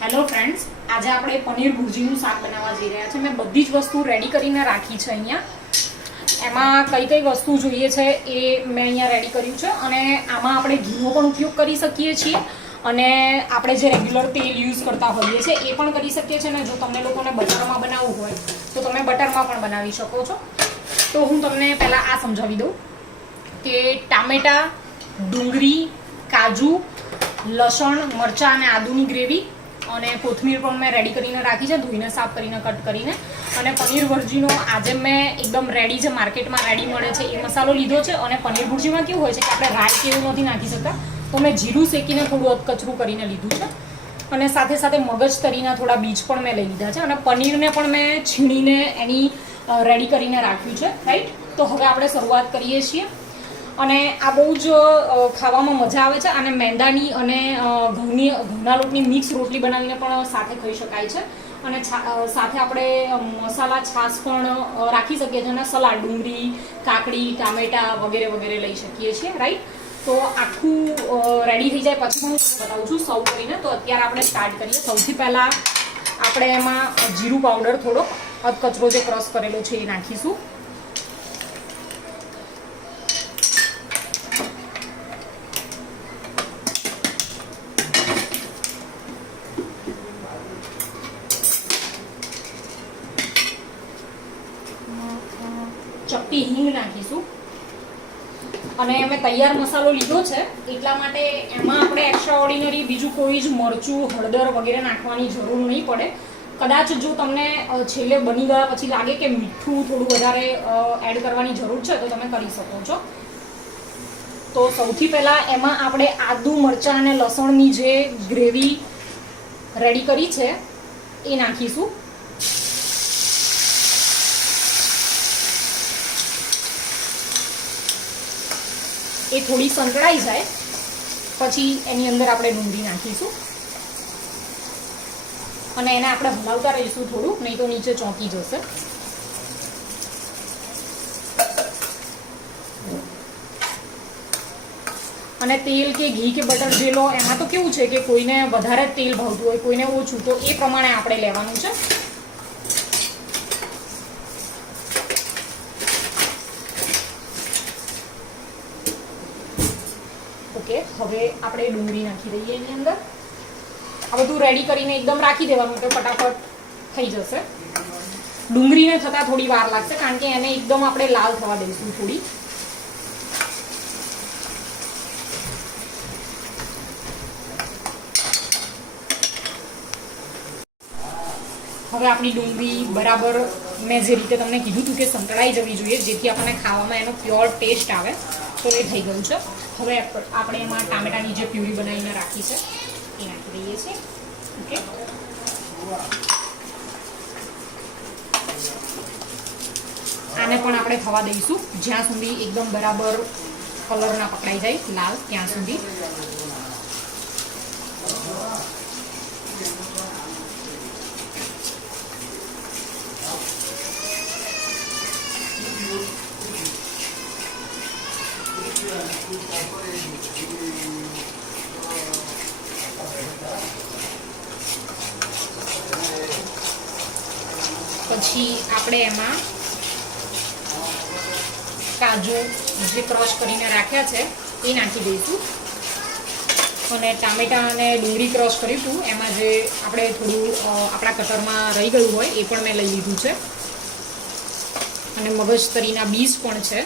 Hello friends, આજે આપણે પનીર ભુરજીનું શાક બનાવવા જઈ રહ્યા છીએ. મેં બધી જ વસ્તુ રેડી કરીને રાખી છે અહીંયા. એમાં કઈ કઈ વસ્તુ જોઈએ છે એ મેં અહીંયા રેડી કર્યું છે. અને આમાં આપણે ઘીનો પણ ઉપયોગ કરી શકીએ છીએ અને આપણે જે રેગ્યુલર તેલ યુઝ કરતા હોઈએ છીએ એ પણ કરી શકીએ છીએ. અને જો તમને લોકોને બટરમાં બનાવવું હોય તો તમે બટરમાં પણ બનાવી શકો છો. તો હું તમને પહેલાં આ સમજાવી દઉં કે ટામેટા, ડુંગળી, કાજુ, લસણ, મરચાં અને આદુની ગ્રેવી અને કોથમીર પણ મેં રેડી કરીને રાખી છે, ધોઈને સાફ કરીને કટ કરીને. અને પનીર ભુરજીનો આજે મેં એકદમ રેડી જે માર્કેટમાં રેડી મળે છે એ મસાલો લીધો છે. અને પનીર ભુરજીમાં કેવું હોય છે કે આપણે રાઈ કે એવું નથી નાખી શકતા, તો મેં જીરું શેકીને થોડું અધકચરું કરીને લીધું છે. અને સાથે સાથે મગજ તરીના થોડા બીજ પણ મેં લઈ લીધા છે. અને પનીરને પણ મેં છીણીને એની રેડી કરીને રાખ્યું છે, રાઈટ. તો હવે આપણે શરૂઆત કરીએ છીએ. અને આ બહુ જ ખાવામાં મજા આવે છે. અને મેંદાની અને ઘઉંના લોટની મિક્સ રોટલી બનાવીને પણ સાથે ખાઈ શકાય છે. અને સાથે આપણે મસાલા છાશ પણ રાખી શકીએ છીએ. અને સલાડ, ડુંગળી, કાકડી, ટામેટા વગેરે વગેરે લઈ શકીએ છીએ, રાઈટ. તો આખું રેડી થઈ જાય પછી હું બતાવું છું સર્વ કરીને. તો અત્યારે આપણે સ્ટાર્ટ કરીએ. સૌથી પહેલાં આપણે એમાં જીરું પાવડર થોડો અધકચરો જે ક્રશ કરેલો છે એ નાખીશું. ચપટી હિંગ નાખીશું. અને અમે તૈયાર મસાલો લીધો છે એટલા માટે એમાં આપણે એક્સ્ટ્રા ઓર્ડિનરી બીજું કોઈ જ મરચું, હળદર વગેરે નાખવાની જરૂર નહીં પડે. કદાચ જો તમને છેલ્લે બની ગયા પછી લાગે કે મીઠું થોડું વધારે એડ કરવાની જરૂર છે તો તમે કરી શકો છો. તો સૌથી પહેલાં એમાં આપણે આદુ, મરચાં અને લસણની જે ગ્રેવી રેડી કરી છે એ નાખીશું. એ થોડી સંતળાઈ જાય પછી એની અંદર આપણે ડુંગળી નાખીશું. અને એને આપણે હલાવતા રહીશું થોડું, નહીં તો નીચે ચોંટી જશે. અને તેલ કે ઘી કે બટર જે લો એમાં તો કેવું છે કે કોઈને વધારે તેલ ભાવતું હોય, કોઈને ઓછું, તો એ પ્રમાણે આપણે લેવાનું છે. ઓકે, હવે આપણે ડુંગળી નાખી દઈએ એની અંદર. આ બધું રેડી કરીને એકદમ રાખી દેવાનું એટલે ફટાફટ થઈ જશે. ડુંગળીને થતાં થોડી વાર લાગશે કારણ કે એને એકદમ આપણે લાલ થવા દઈશું થોડી. હવે આપણી ડુંગળી બરાબર મેં જે રીતે તમને કીધું હતું કે સંતળાઈ જવી જોઈએ જેથી આપણને ખાવામાં એનો પ્યોર ટેસ્ટ આવે, તો એ થઈ ગયું છે. હવે આપણે એમાં ટામેટાની જે પ્યુરી બનાવીને રાખી છે એ નાખી દઈએ છીએ. ઓકે, આને પણ આપણે થવા દઈશું જ્યાં સુધી એકદમ બરાબર કલર ના પકડાઈ જાય લાલ ત્યાં સુધી. પછી આપણે એમાં કાજુ જે ક્રશ કરીને રાખ્યા છે એ નાખી દઈશું. અને ટામેટા અને ડુંગળી ક્રશ કરીશું એમાં જે આપણે થોડું આપણા કટરમાં રહી ગયું હોય એ પણ મેં લઈ લીધું છે. અને મગજ તરીના બીજ પણ છે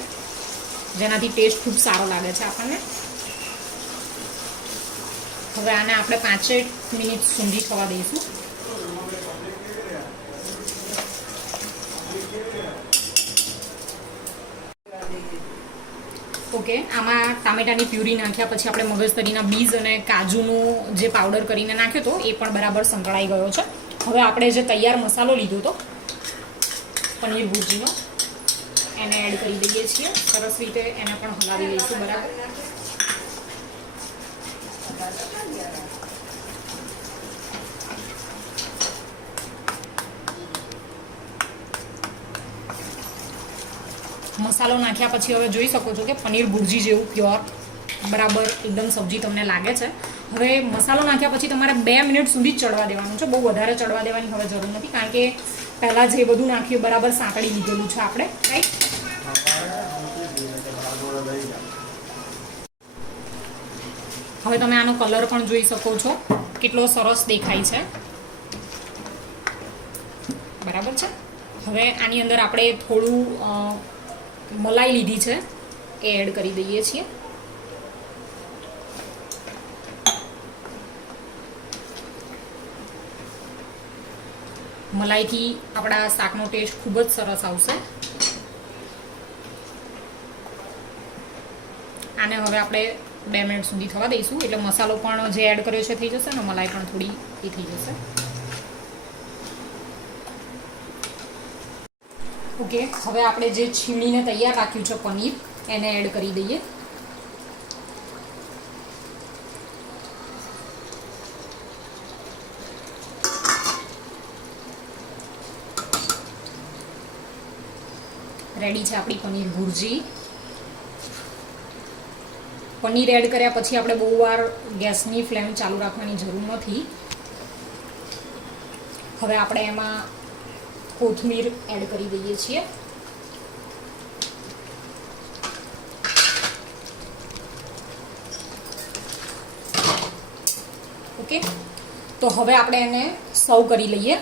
જેનાથી ટેસ્ટ ખૂબ સારો લાગે છે આપણને. હવે આને આપણે 5 મિનિટ સુધી થવા દઈશું. ઓકે, આમાં ટામેટાની પ્યુરી નાખ્યા પછી આપણે મગજતરીના બીજ અને કાજુનું જે પાવડર કરીને નાખ્યો હતો એ પણ બરાબર સંકળાઈ ગયો છે. હવે આપણે જે તૈયાર મસાલો લીધો હતો પનીર ભુરજીનો એને એડ કરી દઈએ છીએ. સરસ રીતે એને પણ હલાવી લઈશું બરાબર. મસાલો નાખ્યા પછી હવે જોઈ શકો છો કે પનીર ભુરજી જેવું પ્યોર બરાબર એકદમ સબ્જી તમને લાગે છે. હવે મસાલો નાખ્યા પછી તમારે 2 મિનિટ સુધી જ ચડવા દેવાનું છે, બહુ વધારે ચડવા દેવાની હવે જરૂર નથી, કારણ કે પહેલાં જે બધું નાખ્યું બરાબર સાંકળી લીધેલું છે આપણે, રાઈટ. હવે તમે આનો કલર પણ જોઈ શકો છો, કેટલો સરસ દેખાય છે, બરાબર છે. હવે આની અંદર આપણે થોડું મલાઈ લીધી છે એ એડ કરી દઈએ છીએ. મલાઈથી આપણા શાકનો ટેસ્ટ ખૂબ જ સરસ આવશે. આને હવે આપણે 2 મિનિટ સુધી થવા દઈશું, એટલે મસાલો પણ જે એડ કર્યો છે થઈ જશે ને મલાઈ પણ થોડી એ થઈ જશે. ઓકે, હવે આપણે જે છીણીને તૈયાર રાખ્યું છે પનીર એને એડ કરી દઈએ. રેડી છે આપણી પનીર ભુરજી. પનીર એડ કર્યા પછી આપણે બહુ વાર ગેસની ફ્લેમ ચાલુ રાખવાની જરૂર નથી. હવે આપણે એમાં કોથમીર એડ કરી દઈએ છીએ. ઓકે, તો હવે આપણે એને સર્વ કરી લઈએ.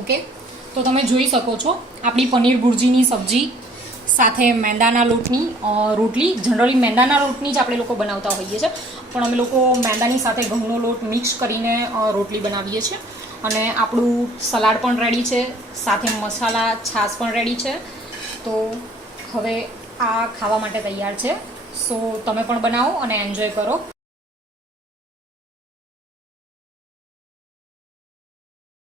ઓકે, તો તમે જોઈ શકો છો આપણી પનીર ભુરજીની સબ્જી સાથે મેંદાના લોટની રોટલી. જનરલી મેંદાના લોટની જ આપણે લોકો બનાવતા હોઈએ છીએ, પણ અમે લોકો મેંદાની સાથે ઘઉંનો લોટ મિક્સ કરીને રોટલી બનાવીએ છીએ. અને આપણું સલાડ પણ રેડી છે, સાથે મસાલા છાશ પણ રેડી છે. તો હવે આ ખાવા માટે તૈયાર છે. સો તમે પણ બનાવો અને એન્જોય કરો.